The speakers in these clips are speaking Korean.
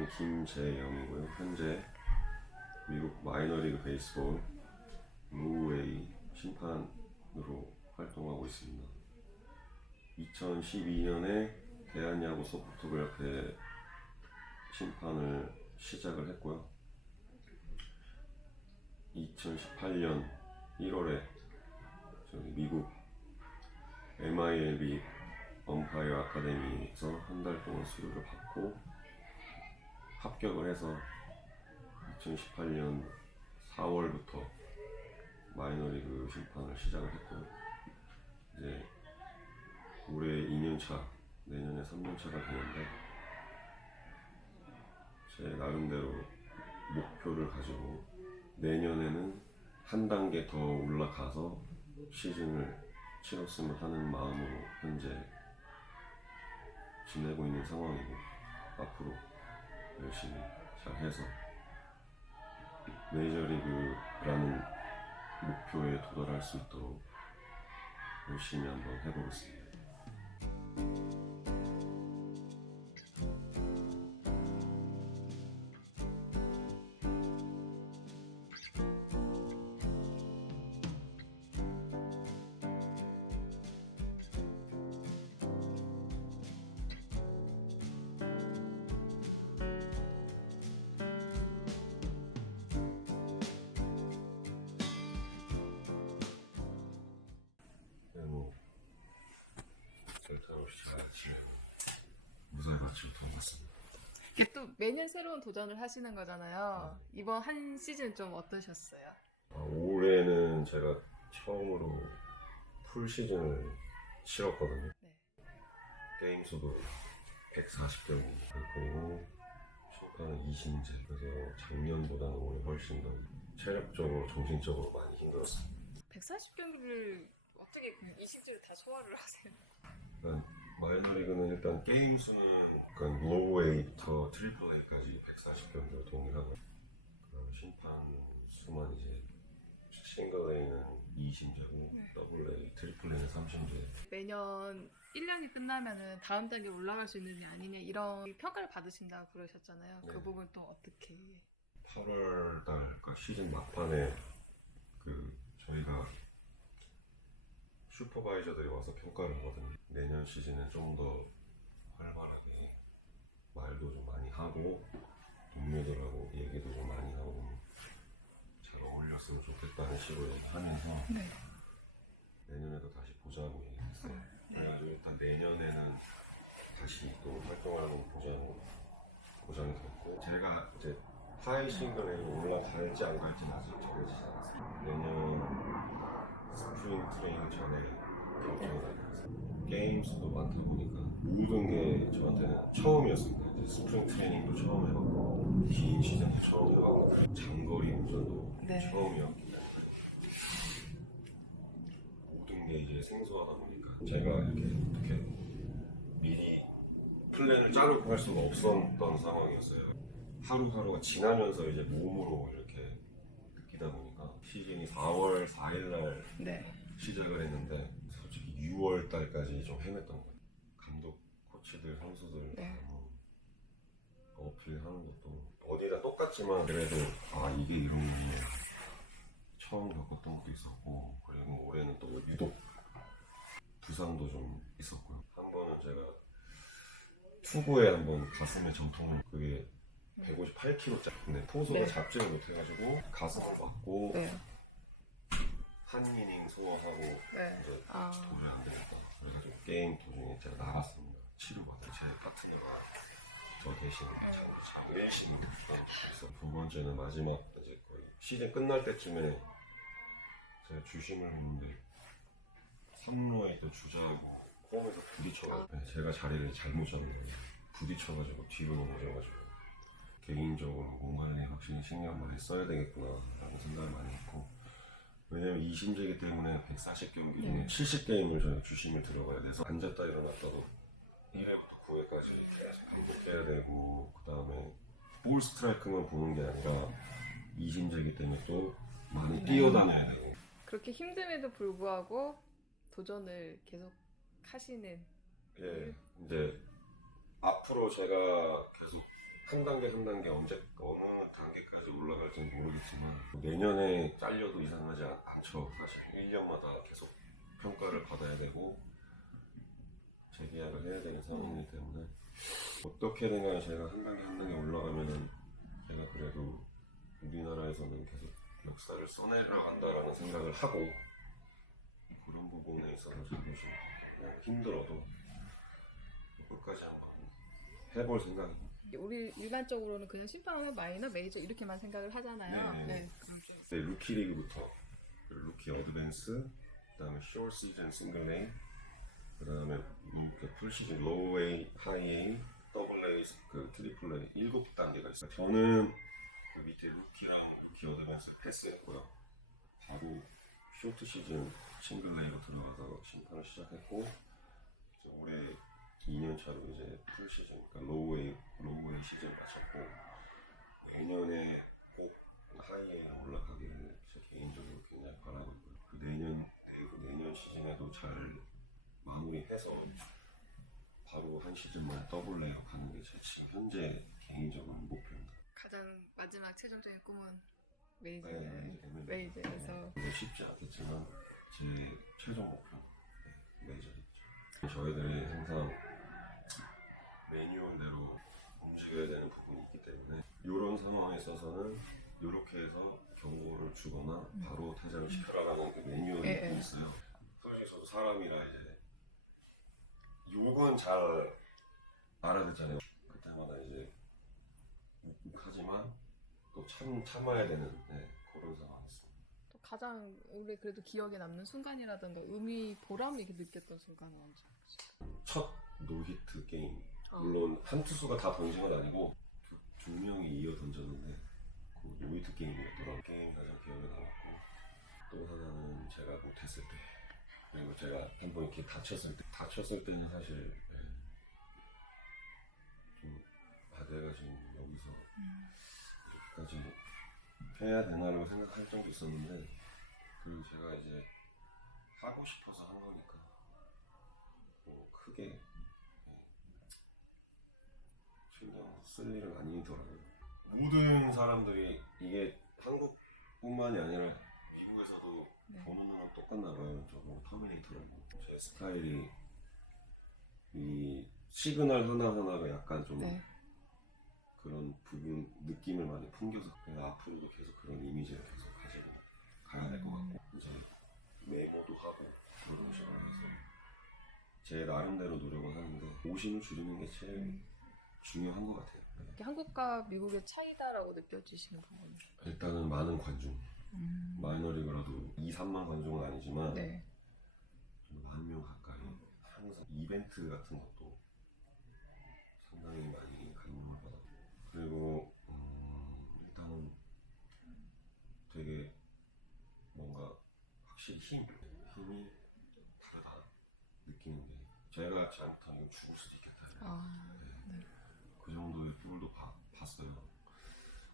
이름이 김재영이고요. 현재 미국 마이너리그 베이스볼 로우웨이 심판으로 활동하고 있습니다. 2012년에 대한야구 소프트볼협회 심판을 시작을 했고요. 2018년 1월에 저기 미국 MILB 엄파이어 아카데미에서 한 달 동안 수료를 받고 합격을 해서 2018년 4월부터 마이너리그 심판을 시작을 했고요. 이제 올해 2년차, 내년에 3년차가 되는데 제 나름대로 목표를 가지고 내년에는 한 단계 더 올라가서 시즌을 치렀으면 하는 마음으로 현재 지내고 있는 상황이고, 앞으로 열심히 잘해서 메이저리그라는 목표에 도달할 수 있도록 열심히 한번 해보겠습니다. 절대 없이 잘 지내고 무사히 마치고 돌아왔습니다. 이게 또 매년 새로운 도전을 하시는 거잖아요. 이번 한 시즌 좀 어떠셨어요? 올해는 제가 처음으로 풀 시즌을 치렀거든요. 네. 게임 수도 140경기, 그리고 심판은 20제. 그래서 작년보다는 올해 훨씬 더 체력적으로, 정신적으로 많이 힘들었어요. 140경기를 어떻게 20주를 다 소화를 하세요? 그러니까 마이너리그는 일단 게임 수는 그러니까 로우 A부터 트리플 A까지 140경기로 동일하고, 그럼 심판 수만 이제 싱글 A는 20제고 더블 A, 트리플 A는 30제. 매년 1년이 끝나면은 다음 단계 올라갈 수 있느냐 아니냐 이런 평가를 받으신다고 그러셨잖아요. 네. 그 부분 또 어떻게? 8월 달, 그러니까 시즌 막판에 저희가 슈퍼바이저들이 와서 평가를 하거든요. 내년 시즌은 좀 더 활발하게 말도 좀 많이 하고 동료들하고 얘기도 좀 많이 하고 잘 어울렸으면 좋겠다는 식으로 하면서 네. 내년에도 다시 보자고 얘기했어요. 그래가지고 일단 내년에는 다시 또 활동하는 보장이 됐고, 제가 이제 하이 싱글에 올라갈지 안 갈지는 아직 정해지지 않았어요. 내년 스프링 트레이닝 전에 결정을 하게 됐어요. 게임 수도 많다 보니까 모든 게 저한테는 처음이었습니다. 이제 스프링 트레이닝도 처음 해봤고, 긴 시즌도 처음 해봤고, 장거리 운전도 네. 처음이었기 때문에 모든 게 이제 생소하다 보니까 제가 이렇게 어떻게 미리 플랜을 짜놓고 할 수가 없었던 상황이었어요. 하루하루가 지나면서 이제 몸으로 이렇게 느끼다 보니까 시즌이 4월 4일날 네. 시작을 했는데 솔직히 6월 달까지 좀 헤맸던 거예요. 감독, 코치들, 선수들 네. 어필하는 것도 어디 다 똑같지만 그래도 이게 이런 거에 처음 겪었던 것도 있었고, 그리고 올해는 또 유독 부상도 좀 있었고요. 한 번은 제가 투구에 한번 가슴에 전통을, 그게 158kg짜리, 근데 포수가 네. 잡지를 못해가지고 가슴을 맞고 네. 한 이닝 소화하고 네. 이제 도저히 안 되겠다. 그래가지고 게임 도중에 제가 나갔습니다. 치료받아. 제 파트너가 저 대신 일심이 있어. 두 번째는 마지막 이제 거의 시즌 끝날 때쯤에 제가 주심을 했는데 3루에 또 주자하고 홈에서 부딪혀가지고 제가 자리를 잘못 잡은 거예요. 부딪혀가지고 뒤로 넘어져가지고 개인적으로 몸 관리에 확실히 신경 많이 써야 되겠구나 라는 생각을 많이 했고, 왜냐면 20제이기 때문에 140경기 중에 70게임을 저희 주심을 들어가야 돼서 앉았다 일어났다도 1회부터 9회까지 계속 반복해야 되고, 그 다음에 볼 스트라이크만 보는 게 아니라 20제이기 때문에 또 많이 뛰어다녀야 되고. 그렇게 힘듦에도 불구하고 도전을 계속 하시는. 예, 이제 앞으로 제가 계속 한 단계 한 단계 언제 어느 단계까지 올라갈지는 모르겠지만 내년에 잘려도 이상하지 않죠. 사실 1년마다 계속 평가를 받아야 되고 재계약을 해야 되는 상황이기 때문에 어떻게든 제가 한 단계 한 단계 올라가면은 제가 그래도 우리나라에서는 계속 역사를 써내려 간다라는 생각을 하고 그런 부분에 있어서 자부심 힘들어도 끝까지 한번 해볼 생각입니다. 우리 일반적으로는 그냥 심판하면 마이너, 메이저 이렇게만 생각을 하잖아요. 네. 네. 네, 루키 리그부터 루키 어드밴스, 그다음에 쇼 시즌 싱글 A, 그다음에 풀 시즌 로우 A, 하이 A, 더블 A, 그 트리플 A 7단계가 있어요. 저는 그 밑에 루키랑 루키 어드밴스 패스했고요. 바로 쇼트 시즌 싱글 A로 들어가서 심판을 시작했고 이제 올해 2년 차로 이제 풀 시즌, 그러니까 로우 A 시즌 마쳤고 내년에 꼭 하이에이로 올라가기를 제 개인적으로 굉장히 바라고 있고요. 그 내년 시즌에도 잘 마무리해서 바로 한 시즌만 더블 A로 가는 게 제 지금 현재 개인적인 목표입니다. 가장 마지막 최종적인 꿈은 네, 메이저에서 쉽지 않겠지만 제 최종 목표 메이저겠죠. 저희들이 항상 매뉴얼대로 움직여야 되는 부분이 있기 때문에 이런 상황에 있어서는 이렇게 해서 경고를 주거나 바로 타자를 시켜나가는 그 매뉴얼이 있어요. 솔직히 저도 사람이라 이제 욕은 잘 알아듣잖아요. 그때마다 이제 욱욱하지만 또 참아야 되는 그런 상황이 있습니다. 또 가장 우리 그래도 기억에 남는 순간이라든가 의미, 보람을 이렇게 느꼈던 순간은 언제? 첫 노히트 게임. 물론 한 투수가 다 던진 건 아니고 두 명이 이어 던졌는데 그 노히트 게임이었더라고요. 게임이 가장 기억에 남았고 또 하나는 제가 못했을 때 그리고 제가 한번 이렇게 다쳤을 때는 사실 좀 내가 지금 여기서 이렇게까지 해야 되나라고 생각할 정도 있었는데 그리고 제가 이제 하고 싶어서 한 거니까 뭐 크게 신경 쓸 일은 아니더라고요. 모든 사람들이 이게 한국뿐만이 아니라 미국에서도 보는 눈은 똑같나 봐요. 저거 터미네이터라고. 제 스타일이 이 시그널 하나하나가 약간 좀 그런 부분 느낌을 많이 풍겨서 그래서 앞으로도 계속 그런 이미지를 계속 가지고 가야 될 것 같고 이제 메모도 하고 그런 식으로 해서 제 나름대로 노력을 하는데 오심을 줄이는 게 제일 중요한 것 같아요. 한국과 미국의 차이다라고 느껴지시는 부분이? 일단은 많은 관중 마이너리그라도 2, 3만 관중은 아니지만 10,000명 가까이 항상 이벤트 같은 것도 상당히 많이 관용을 받았고 그리고 일단은 되게 뭔가 확실히 힘이 다르다 느끼는 게 제가 잘못하면 죽을 수도 있겠다 그 정도의 볼도 봤어요.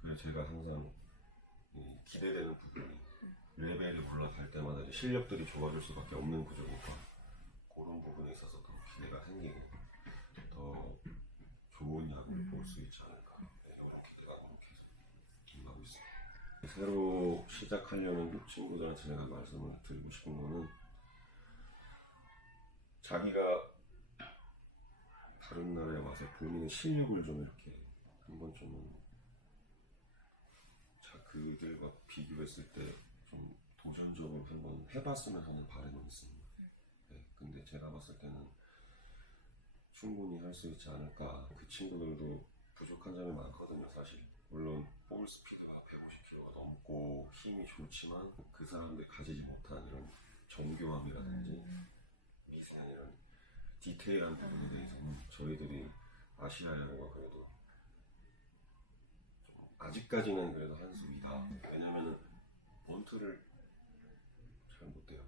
그래서 제가 항상 기대되는 부분이 레벨이 올라갈 때마다 이제 실력들이 좋아질 수밖에 없는 구조니까 그런 부분에 있어서 더 기대가 생기고 더 좋은 야구를 볼 수 있지 않을까 이런 기대가 계속 임하고 있습니다. 새로 시작하려는 친구들한테 제가 말씀을 드리고 싶은 거는 자기가 다른 나라에 와서 본인의 실력을 좀 이렇게 한 번쯤은 그들과 비교했을 때 좀 도전적으로 한번 해봤으면 하는 바람이 있습니다. 근데 제가 봤을 때는 충분히 할 수 있지 않을까. 그 친구들도 부족한 점이 많거든요, 사실. 물론 볼 스피드가 150km가 넘고 힘이 좋지만 그 사람들이 가지지 못한 이런 정교함이라든지 미세한 이런 디테일한 부분에 대해서는 저희들이 아시아 야구가 그래도 좀 아직까지는 그래도 한 수 위다. 왜냐면은 번트를 잘 못해요.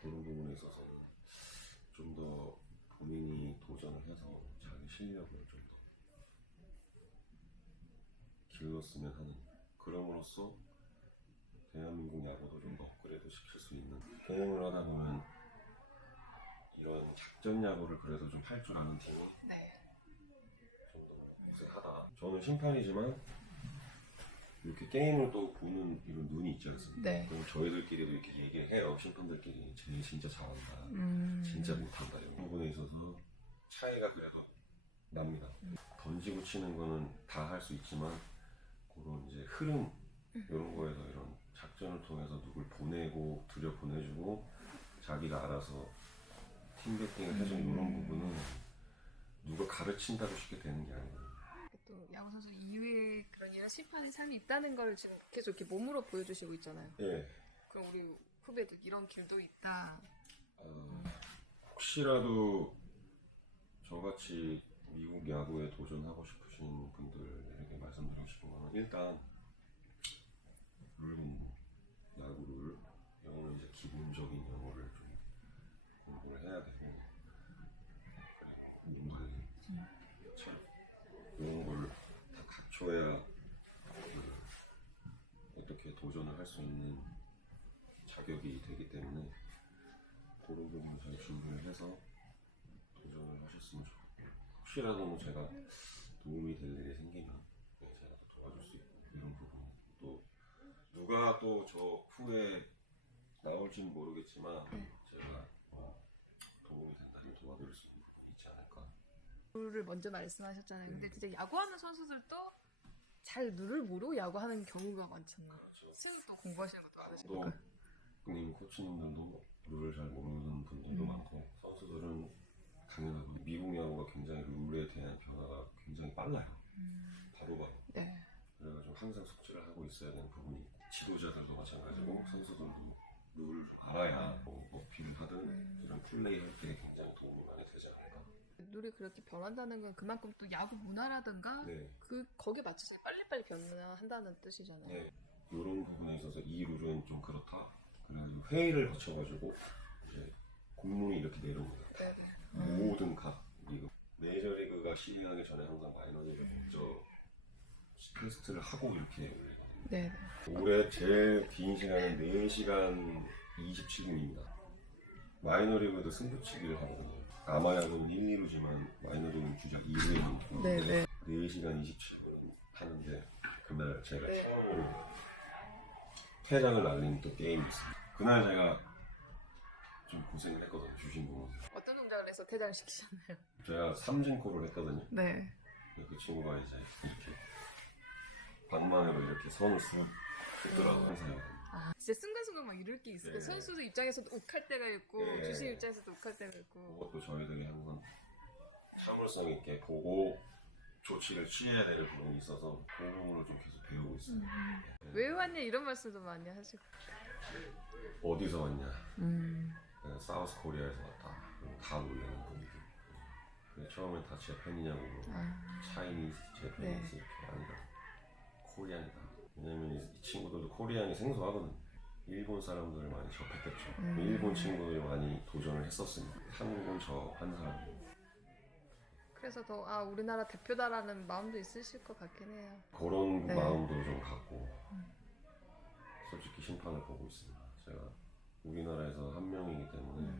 그런 부분에 있어서는 좀 더 본인이 도전을 해서 자기 실력을 좀 더 길렀으면 하는 그럼으로써 대한민국 야구도 좀 더 업그레이드 시킬 수 있는 게임을 하다 보면 이런 작전 야구를 그래도 좀 할 줄 아는 팀이 좀 더 우세하다. 저는 심판이지만 이렇게 게임을 또 보는 이런 눈이 있지 않습니까? 네. 그럼 저희들끼리도 이렇게 얘기를 해요. 심판들끼리 쟤 진짜 잘한다, 진짜 못한다 이런 부분에 있어서 차이가 그래도 납니다. 던지고 치는 거는 다 할 수 있지만 그런 이제 흐름 이런 거에서 이런 작전을 통해서 누굴 보내고 들여 보내주고 자기가 알아서 팀배팅을 해주는 이런 부분은 누가 가르친다고 쉽게 되는 게 아니고. 또 야구 선수 이후에 그런 이런 심판의 삶이 있다는 걸 지금 계속 이렇게 몸으로 보여주시고 있잖아요. 예. 그럼 우리 후배들 이런 길도 있다. 혹시라도 저같이 미국 야구에 도전하고 싶으신 분들에게 말씀드리고 싶은 거는 일단 룰 공부, 야구 룰, 영어는 이제 기본적인 영어를 좀 공부를 해야 되고 운동 관리, 체력 이런 걸 다 갖춰야 어떻게 도전을 할 수 있는 자격이 되기 때문에 그런 부분 잘 준비를 해서 도전을 하셨으면 좋겠고 혹시라도 뭐 제가 도움이 될 일이 생기면 제가 또 도와줄 수 있고 이런 부분 또 누가 또 저 후에 나올지는 모르겠지만 제가 도움이 된다면 도와드릴 수 있는 부분이 있지 않을까. 룰을 먼저 말씀하셨잖아요. 근데 진짜 야구하는 선수들도 잘 룰을 모르고 야구하는 경우가 많잖아요. 그렇죠. 스윙도 공부하시는 것도 또 많으시니까. 님 코치님들도 룰을 잘 모르는 분들도 많고 선수들은 당연하고 미국 야구가 굉장히 룰에 대한 변화가 굉장히 빨라요. 바로바로. 네. 그래가지고 항상 숙지를 하고 있어야 되는 부분이 있고 지도자들도 마찬가지고 선수들도 룰을 좀 알아야 뭐 어필을 하든 이런 플레이 할 때 굉장히 도움이 많이 되지 않을까. 룰이 그렇게 변한다는 건 그만큼 또 야구 문화라든가 네. 거기에 맞춰서 빨리빨리 변화한다는 뜻이잖아요. 네. 이런 부분에 있어서 이 룰은 좀 그렇다. 그래가지고 회의를 거쳐가지고 이제 공문이 이렇게 내려옵니다. 네. 모든 각 리그 메이저리그가 시행하기 전에 항상 마이너리그 먼저 테스트를 하고 이렇게 올리거든요. 네. 올해 제일 긴 시간은 4시간 27분입니다. 마이너리그도 승부치기를 하거든요. 아마야구는 1, 2루지만 마이너리그는 주작 2루에 있는데 네. 4시간 27분을 하는데 그날 제가 네. 처음으로 퇴장을 날린 또 게임이 있습니다. 그날 제가 좀 고생을 했거든요. 주신 분은 어떤 동작을 해서 퇴장을 시키셨나요? 제가 삼진콜을 했거든요. 네. 그 친구가 이제 이렇게 방망이로 이렇게 선을 쓱 긋더라고요. 항상. 아, 진짜 순간순간 막 이럴 게 있어요. 네. 선수들 입장에서도 욱할 때가 있고 네. 주심 입장에서도 욱할 때가 있고. 그것도 저희들이 항상 참을성 있게 보고 조치를 취해야 될 부분이 있어서 그 부분을 좀 계속 배우고 있어요. 왜 왔냐 이런 말씀도 많이 하시고. 어디서 왔냐? 사우스 코리아에서 왔다. 그럼 다 놀래는 분위기. 근데 처음엔 다 제 팬이냐고 물어보고 차이니즈 제팬이즈 이렇게 아니라 코리안이다. 왜냐면 이 친구들도 코리안이 생소하거든. 일본 사람들을 많이 접했겠죠. 일본 친구들이 많이 도전을 했었으니까 한국은 저 한 사람. 그래서 더 우리나라 대표다라는 마음도 있으실 것 같긴 해요. 그런 네. 마음도 좀 갖고 솔직히 심판을 보고 있습니다. 제가 우리나라에서 한 명이기 때문에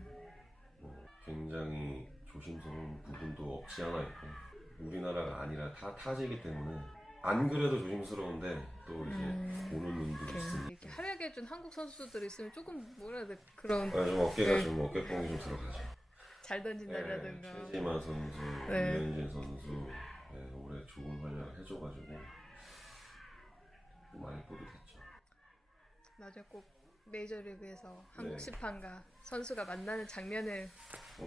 굉장히 조심스러운 부분도 없지 않아 있고 우리나라가 아니라 타지이기 때문에 안 그래도 조심스러운데 또 이제 보는 눈들이 있으니까 이렇게 활약해 준 한국 선수들이 있으면 조금 뭐라 해야 돼 그런 좀 어깨가 네. 좀 어깨뽕이 좀 들어가죠. 잘 던진다라든가. 최지만 선수, 네. 이현진 선수 올해 좋은 활약을 해줘가지고 많이 뿌듯했죠. 나중에 꼭 메이저리그에서 한국 네. 심판과 선수가 만나는 장면을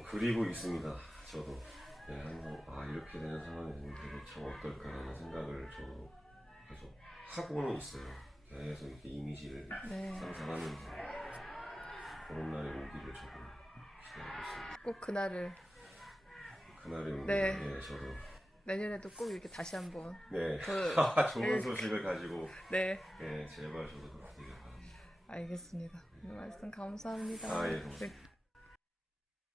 그리고 있습니다. 저도 항상 이렇게 되는 상황이 되면 되게 참 어떨까라는 생각을 저도 계속 하고는 있어요. 계속 이렇게 이미지를 상상하면서 그런 날이 오기를 저도 기대하고 있습니다. 꼭 그날을 그날이 오기를 네. 저도 내년에도 꼭 이렇게 다시 한번 좋은 소식을 가지고 네 제발 저도 그렇게 되길 바랍니다. 알겠습니다. 오늘 말씀 감사합니다. 예. 네.